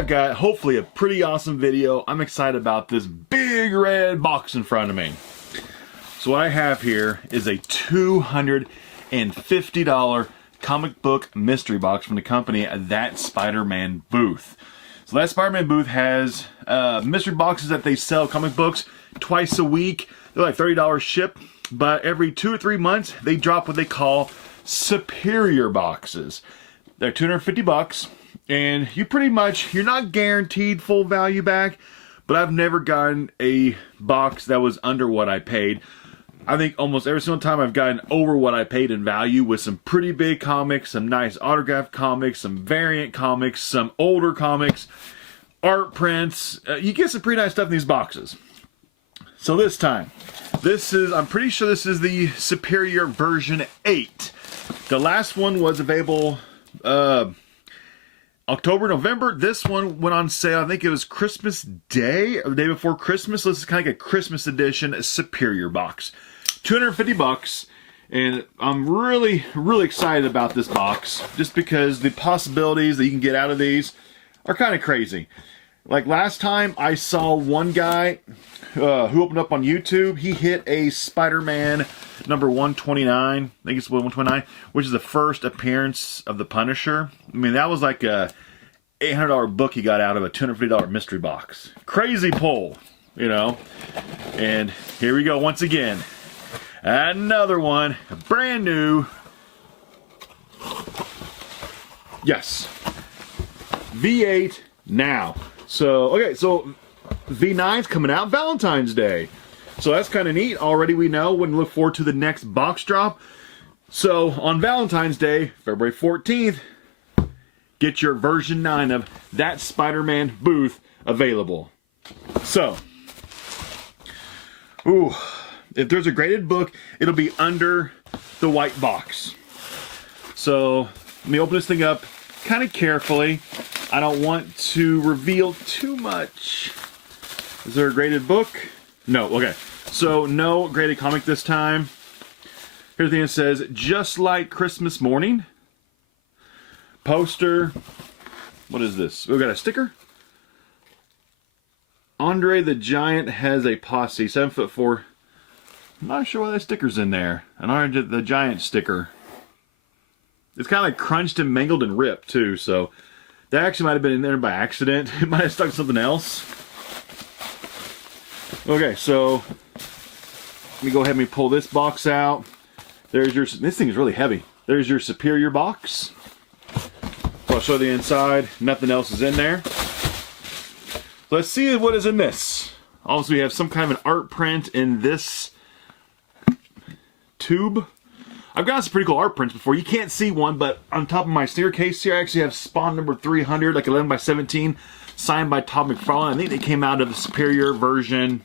I've got, hopefully, a pretty awesome video. I'm excited about this big red box in front of me. So what I have here is a $250 comic book mystery box from the company ThatSpiderManBooth. So ThatSpiderManBooth has mystery boxes that they sell comic books twice a week. They're like $30 ship, but every 2 or 3 months they drop what they call superior boxes. They're $250, and you're not guaranteed full value back, but I've never gotten a box that was under what I paid. I think almost every single time I've gotten over what I paid in value with some pretty big comics, some nice autographed comics, some variant comics, some older comics, art prints. You get some pretty nice stuff in these boxes. So this time, I'm pretty sure this is the Superior version 8. The last one was available October, November. This one went on sale, I think it was Christmas Day, or the day before Christmas. So this is kind of like a Christmas edition Superior box. $250, and I'm really, really excited about this box, just because the possibilities that you can get out of these are kind of crazy. Like last time, I saw one guy who opened up on YouTube. He hit a Spider-Man number 129, I think it's 129, which is the first appearance of the Punisher. I mean, that was like a $800 book he got out of a $250 mystery box. Crazy pull, you know. And here we go once again. Another one, brand new. Yes, V8 now. So, okay, so V9's coming out Valentine's Day. So that's kind of neat. Already we know when we look forward to the next box drop. So on Valentine's Day, February 14th, get your version 9 of ThatSpiderManBooth available. So, ooh, if there's a graded book, it'll be under the white box. So let me open this thing up kind of carefully. I don't want to reveal too much. Is there a graded book? No, okay. So no graded comic this time. Here's the thing that says, just like Christmas morning. Poster. What is this? We got a sticker. Andre the Giant has a posse, 7'4". I'm not sure why that sticker's in there. An Andre the Giant sticker. It's kind of like crunched and mangled and ripped too, so that actually might have been in there by accident. It might have stuck to something else. Okay, so let me go ahead and pull this box out. There's your, this thing is really heavy. There's your Superior box. So I'll show the inside. Nothing else is in there. Let's see what is in this. Also, we have some kind of an art print in this tube. I've gotten some pretty cool art prints before. You can't see one, but on top of my staircase here, I actually have Spawn number 300, like 11 by 17, signed by Todd McFarlane. I think they came out of the Superior version.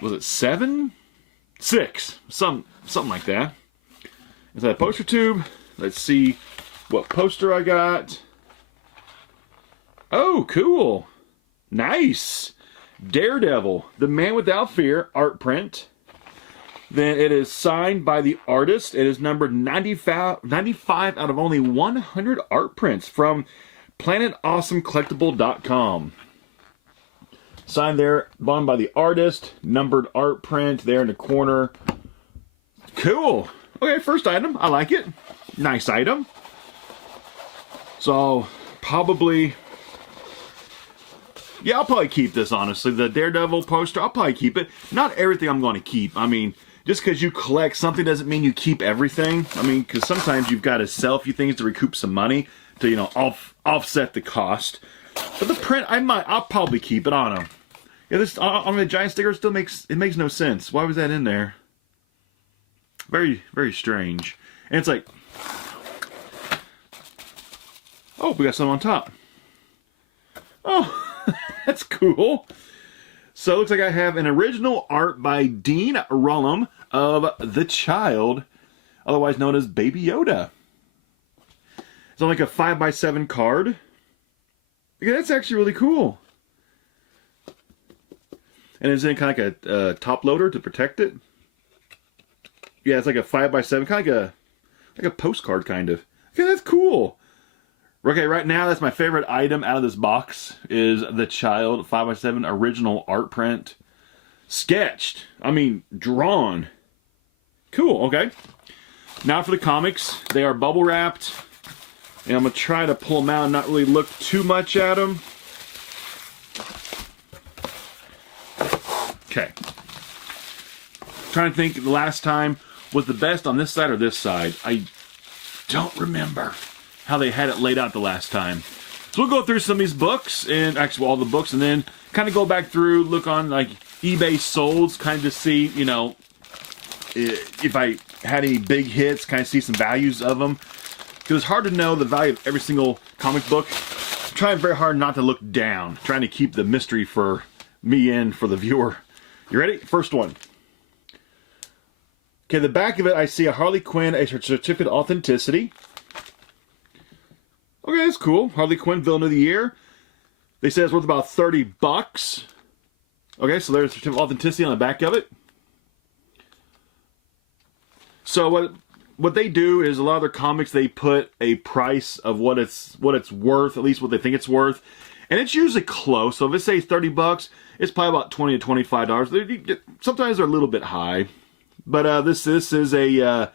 Was it 7? 6. Something like that. Inside a poster tube. Let's see what poster I got. Oh, cool. Nice. Daredevil, the Man Without Fear art print. Then it is signed by the artist. It is numbered 95 out of only 100 art prints from PlanetAwesomeCollectible.com. Signed there, bottom by the artist. Numbered art print there in the corner. Cool. Okay, first item. I like it. Nice item. So, probably... yeah, I'll probably keep this, honestly. The Daredevil poster, I'll probably keep it. Not everything I'm going to keep. I mean, just because you collect something doesn't mean you keep everything. I mean, because sometimes you've got to sell a few things to recoup some money to, you know, offset the cost. But the print, I'll probably keep it. I don't know. Yeah, this on the giant sticker still makes no sense. Why was that in there? Very, very strange. And it's like, oh, we got some on top. Oh. That's cool. So it looks like I have an original art by Dean Rullum of The Child, otherwise known as Baby Yoda. It's on like a 5x7 card. Yeah, that's actually really cool. And it's in kind of like a top loader to protect it. Yeah, it's like a 5x7, kind of like a postcard kind of. Okay, that's cool. Okay, right now, that's my favorite item out of this box is the Child 5x7 original art print. Sketched. I mean, drawn. Cool, okay. Now for the comics. They are bubble wrapped. And I'm going to try to pull them out and not really look too much at them. Okay. Trying to think the last time was the best on this side or this side. I don't remember how they had it laid out the last time. So we'll go through some of these books, and actually all the books, and then kind of go back through, look on like eBay solds, kind of to see, you know, if I had any big hits, kind of see some values of them. Because it's hard to know the value of every single comic book. I'm trying very hard not to look down, trying to keep the mystery for me and for the viewer. You ready? First one. Okay, the back of it, I see a Harley Quinn, a certificate of authenticity. Okay, that's cool. Harley Quinn, Villain of the Year. They say it's worth about 30 bucks. Okay, so there's a certificate of authenticity on the back of it. So what they do is a lot of their comics, they put a price of what it's worth, at least what they think it's worth. And it's usually close. So if it says 30 bucks, it's probably about $20 to $25. Sometimes they're a little bit high. But this is a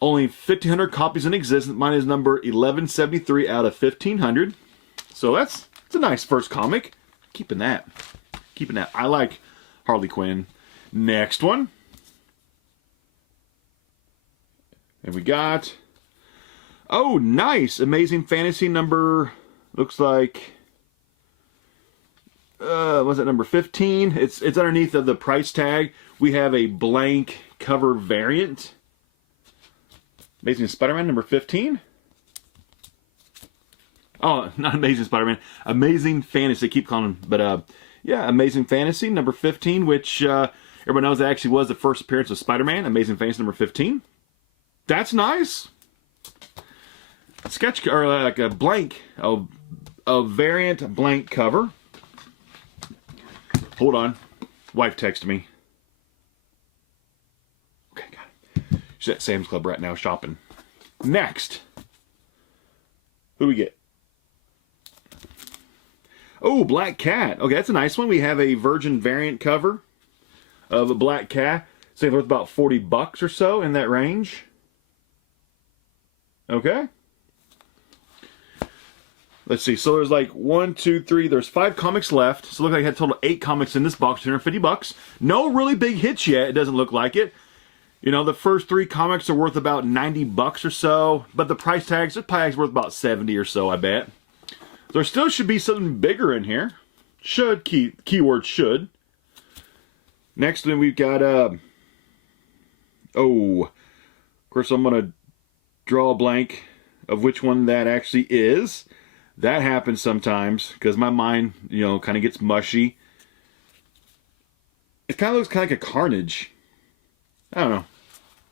only 1,500 copies in existence. Mine is number 1173 out of 1,500. So it's a nice first comic. Keeping that. I like Harley Quinn. Next one. And we got, oh, nice, Amazing Fantasy number, looks like, was it number 15? It's underneath of the price tag. We have a blank cover variant. Amazing Spider-Man number 15. Oh, not Amazing Spider-Man. Amazing Fantasy. I keep calling him, but yeah, Amazing Fantasy number 15, which everyone knows that actually was the first appearance of Spider-Man. Amazing Fantasy number 15. That's nice. Sketch, or like a blank, a variant blank cover. Hold on. Wife texted me. Okay, got it. She's at Sam's Club right now shopping. Next. Who do we get? Oh, Black Cat. Okay, that's a nice one. We have a Virgin variant cover of a Black Cat. Say it's worth about 40 bucks or so, in that range. Okay. Let's see. So there's like 1, 2, 3. There's 5 comics left. So it looks like I had a total of 8 comics in this box, 250 bucks. No really big hits yet. It doesn't look like it. You know, the first 3 comics are worth about 90 bucks or so. But the price tags are worth about 70 or so, I bet. There still should be something bigger in here. Should, keyword should. Next then we've got, oh, of course I'm going to draw a blank of which one that actually is. That happens sometimes because my mind, you know, kind of gets mushy. It kind of looks kind of like a Carnage. I don't know.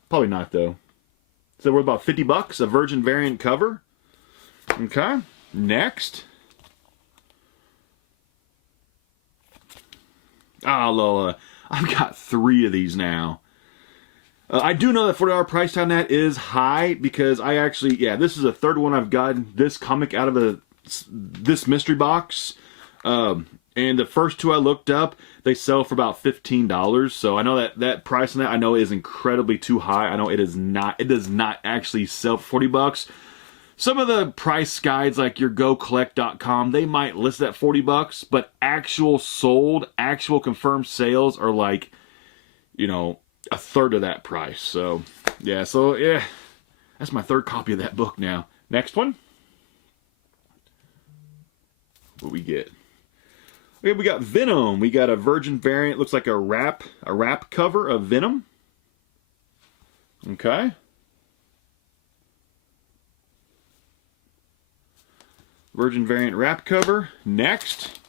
Probably not though. So we're about 50 bucks, a Virgin variant cover. Okay. Next. Ah, Lola. I've got 3 of these now. I do know that $40 price on that is high because I actually, yeah, this is the 3rd one I've gotten this comic out of this mystery box. And the first 2 I looked up, they sell for about $15. So I know that price on that I know is incredibly too high. I know it is not. It does not actually sell for 40 bucks. Some of the price guides like your GoCollect.com, they might list at 40 bucks, but actual sold, actual confirmed sales are like, you know, a 1/3 of that price. So yeah, that's my 3rd copy of that book now. Next one. What we get? Okay, we got Venom. We got a Virgin variant. Looks like a wrap cover of Venom. Okay. Virgin variant wrap cover. Next.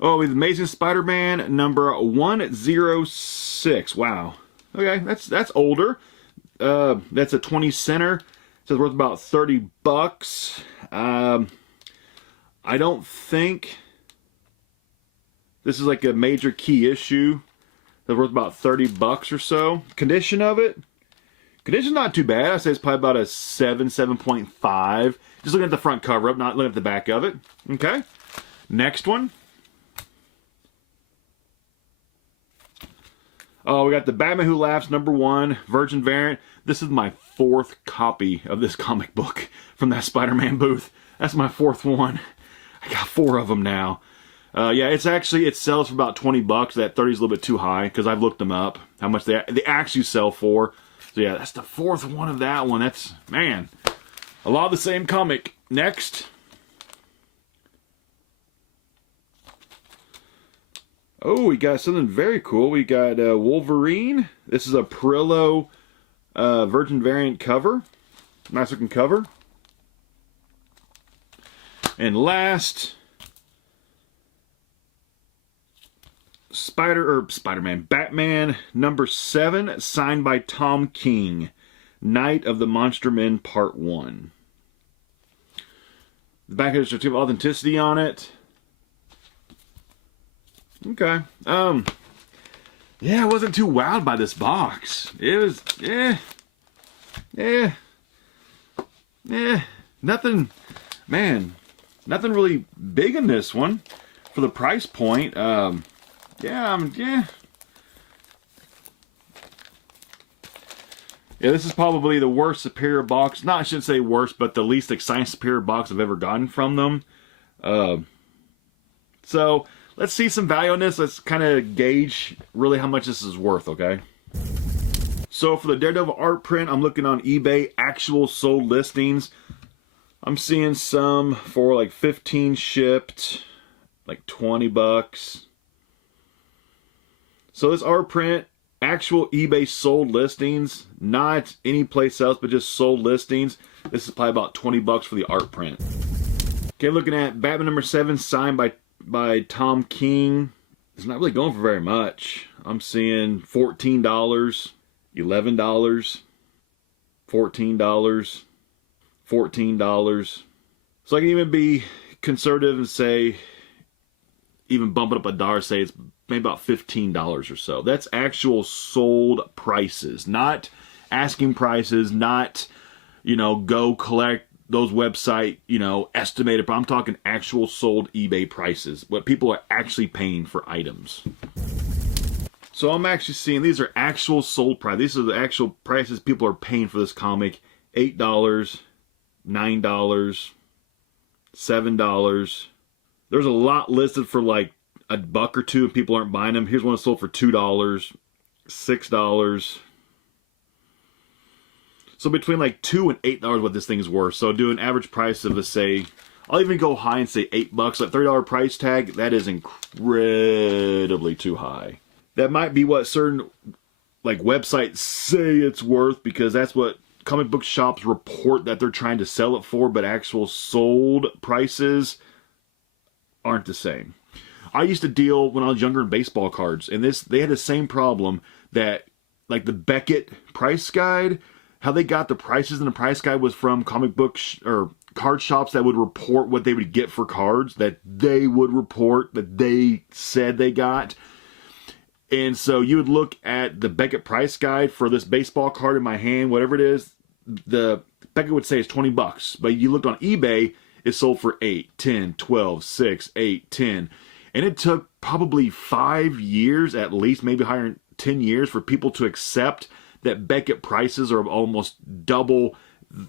Oh, with Amazing Spider-Man number 106. Wow. Okay, that's older. That's a 20 center. It says worth about 30 bucks. I don't think this is like a major key issue. That's worth about 30 bucks or so. Condition of it Condition's not too bad. I say it's probably about a 7, 7.5. Just looking at the front cover up, not looking at the back of it. Okay. Next one. Oh, we got the Batman Who Laughs #1 Virgin variant. This is my 4th copy of this comic book from that Spider-Man booth. That's my 4th one. I got 4 of them now. Yeah, it sells for about $20. That 30 is a little bit too high because I've looked them up, how much they actually sell for. So yeah, that's the 4th one of that one. That's, man, a lot of the same comic. Next. Oh, we got something very cool. We got Wolverine. This is a Perillo Virgin variant cover. Nice looking cover. And last, Batman #7, signed by Tom King, Night of the Monster Men Part 1. The back has a certificate of authenticity on it. Okay. Yeah, I wasn't too wowed by this box. It was, nothing, man, nothing really big in this one for the price point. Yeah, this is probably the worst Superior box. I shouldn't say worst, but the least exciting Superior box I've ever gotten from them. So, let's see some value on this. Let's kind of gauge really how much this is worth, okay? So, for the Daredevil Art Print, I'm looking on eBay, actual sold listings. I'm seeing some for like 15 shipped, like $20. So this art print, actual eBay sold listings, not any place else, but just sold listings. This is probably about $20 for the art print. Okay, looking at Batman #7, signed by Tom King. It's not really going for very much. I'm seeing $14, $11, $14, $14. So I can even be conservative and say, even bump it up $1, say it's maybe about $15 or so. That's actual sold prices, not asking prices, not, go collect those website, estimated, but I'm talking actual sold eBay prices, what people are actually paying for items. So I'm actually seeing these are actual sold prices. These are the actual prices people are paying for this comic. $8, $9, $7. There's a lot listed for like $1 or $2 and people aren't buying them. Here's one that sold for $2, $6. So between like $2 and $8 what this thing is worth. So do an average price of, let's say, I'll even go high and say $8. That $30 price tag, that is incredibly too high. That might be what certain like websites say it's worth, because that's what comic book shops report that they're trying to sell it for, but actual sold prices aren't the same. I used to deal when I was younger in baseball cards, and they had the same problem that, like the Beckett price guide, how they got the prices in the price guide was from comic book or card shops that would report what they would get for cards that they would report that they said they got. And so you would look at the Beckett price guide for this baseball card in my hand, whatever it is, the Beckett would say it's $20, but you looked on eBay, it sold for 8, 10, 12, 6, 8, 10. And it took probably 5 years, at least, maybe higher than 10 years, for people to accept that Beckett prices are almost double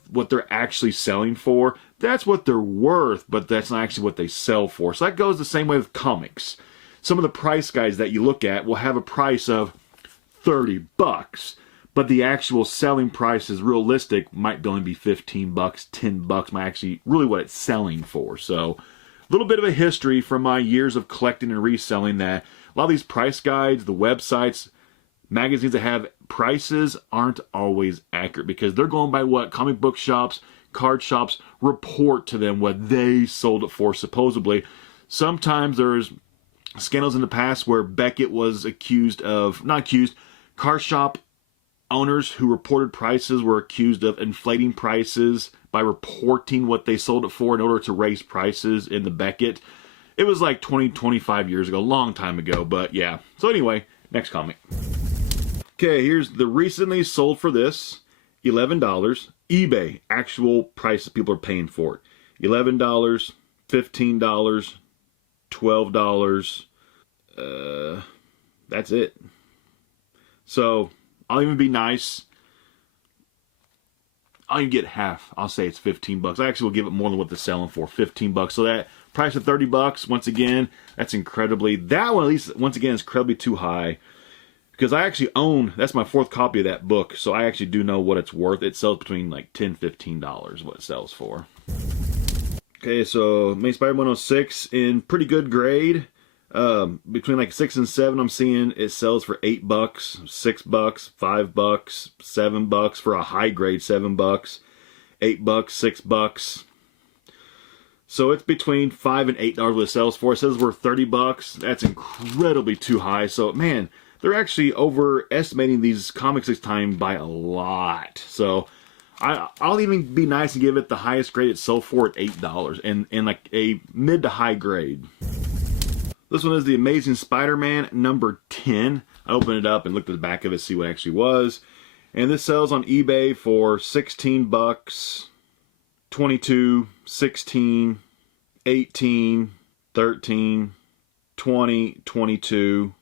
what they're actually selling for. That's what they're worth, but that's not actually what they sell for. So that goes the same way with comics. Some of the price guides that you look at will have a price of $30, but the actual selling price is realistic, might only be $15, $10, might actually really what it's selling for. So a little bit of a history from my years of collecting and reselling that a lot of these price guides, the websites, magazines that have prices aren't always accurate, because they're going by what comic book shops, card shops report to them what they sold it for, supposedly. Sometimes there's scandals in the past where Beckett was card shop owners who reported prices were accused of inflating prices by reporting what they sold it for in order to raise prices in the Beckett. It was like 20, 25 years ago, a long time ago, but yeah. So anyway, next comic. Okay, here's the recently sold for this. $11. eBay, actual price people are paying for it. $11, $15, $12. That's it. So I'll even be nice. I'll even get half. I'll say it's $15. I actually will give it more than what they're selling for, $15. So that price of $30, once again, that's incredibly, that one at least, once again, is incredibly too high. Because I actually own, that's my 4th copy of that book, so I actually do know what it's worth. It sells between like $10, $15 what it sells for. Okay, so Amazing Spider-Man 106 in pretty good grade. Between like 6 and 7, I'm seeing it sells for $8, $6, $5, $7 for a high grade, $7, $8, $6. So it's between $5 and $8 what it sells for. It says it's worth $30. That's incredibly too high. So man, they're actually overestimating these comics this time by a lot. So I'll even be nice and give it the highest grade it sold for at $8 and like a mid to high grade. This one is the Amazing Spider-Man number 10. I opened it up and looked at the back of it to see what it actually was. And this sells on eBay for $16, 22, 16, 18, 13, 20, 22.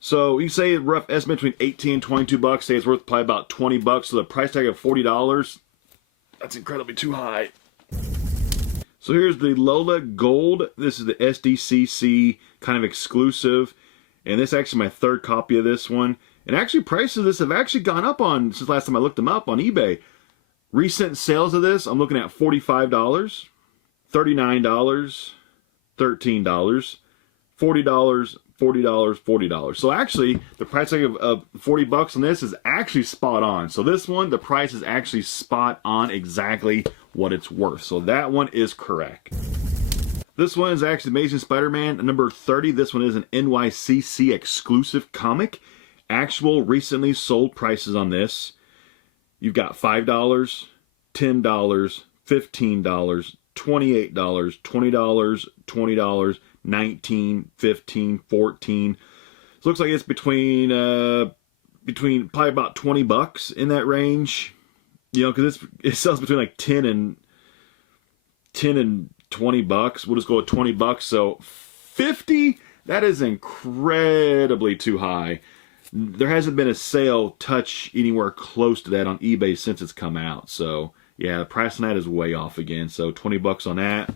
So you say a rough estimate between 18 and $22. Say it's worth probably about $20. So the price tag of $40, that's incredibly too high. So here's the Lola Gold. This is the SDCC kind of exclusive. And this is actually my 3rd copy of this one. And actually prices of this have actually gone up on, since last time I looked them up on eBay. Recent sales of this, I'm looking at $45, $39, $13, $40, $40, $40. So actually, the price tag of $40 on this is actually spot on. So this one, the price is actually spot on exactly what it's worth. So that one is correct. This one is actually Amazing Spider-Man number 30. This one is an NYCC exclusive comic. Actual recently sold prices on this. You've got $5, $10, $15, $28, $20, $20, $19, $15, $14. So it looks like it's between probably about $20 in that range. You know, because it sells between like 10 and $20. We'll just go with $20. So 50, that is incredibly too high. There hasn't been a sale touch anywhere close to that on eBay since it's come out. So yeah, the price on that is way off again. So $20 on that.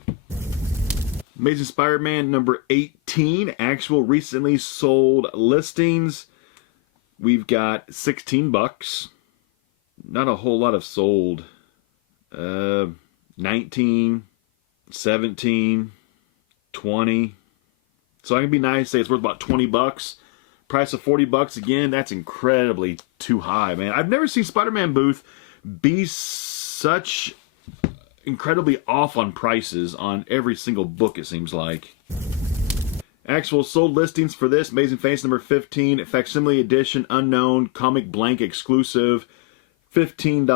Amazing Spider-Man number 18, actual recently sold listings. We've got $16. Not a whole lot of sold. 19, 17, 20. So I can be nice, say it's worth about $20. Price of $40 again, that's incredibly too high, man. I've never seen SpiderManBooth be such incredibly off on prices on every single book, it seems like. Actual sold listings for this, Amazing Face number 15, facsimile edition, unknown, comic blank exclusive, $15,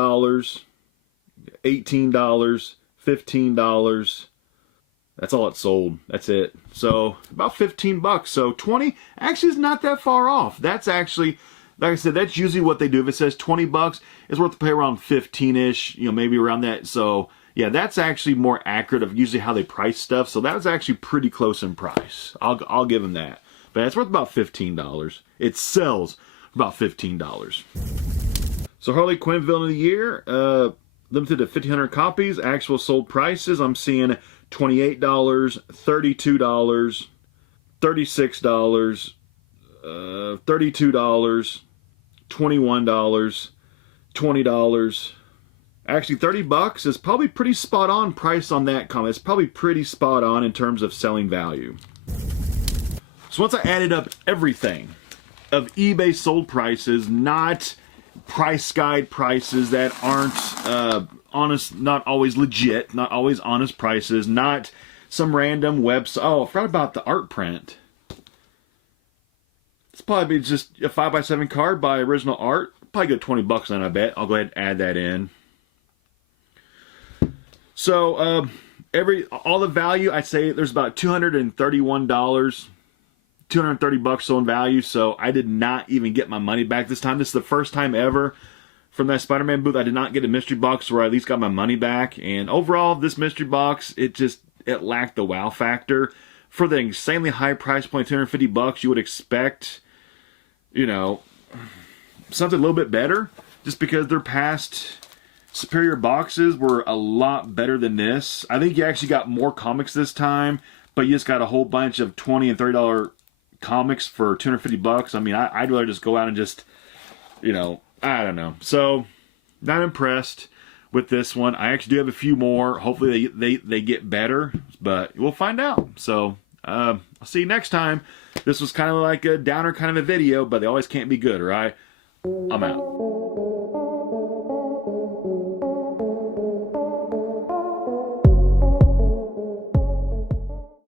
$18, $15. That's all it sold. That's it. So about $15. So 20 actually is not that far off. That's actually, like I said, that's usually what they do. If it says $20, it's worth to pay around 15-ish, you know, maybe around that. So yeah, that's actually more accurate of usually how they price stuff. So that was actually pretty close in price. I'll give them that. But it's worth about $15. It sells for about $15. So Harley Quinn Villain of the Year, limited to 1,500 copies. Actual sold prices, I'm seeing $28, $32, $36, $32, $21, $20. Actually, $30 is probably pretty spot on price on that comic. It's probably pretty spot on in terms of selling value. So once I added up everything of eBay sold prices, not price guide prices that aren't honest, not always legit, not always honest prices, not some random website. Oh, I forgot about the art print. It's probably just a 5x7 card by Original Art. Probably good $20 on it, I bet. I'll go ahead and add that in. So all the value, I'd say there's about $231, $230 sold in value. So I did not even get my money back this time. This is the first time ever from that Spider-Man booth. I did not get a mystery box where I at least got my money back. And overall, this mystery box, it lacked the wow factor. For the insanely high price point, $250, you would expect, you know, something a little bit better. Just because their past superior boxes were a lot better than this. I think you actually got more comics this time, but you just got a whole bunch of $20 and $30 comics for $250. I mean, I'd rather just go out and just, you know, I don't know. So, not impressed with this one. I actually do have a few more. Hopefully they get better, but we'll find out. So, I'll see you next time. This was kind of like a downer kind of a video, but they always can't be good, right? I'm out.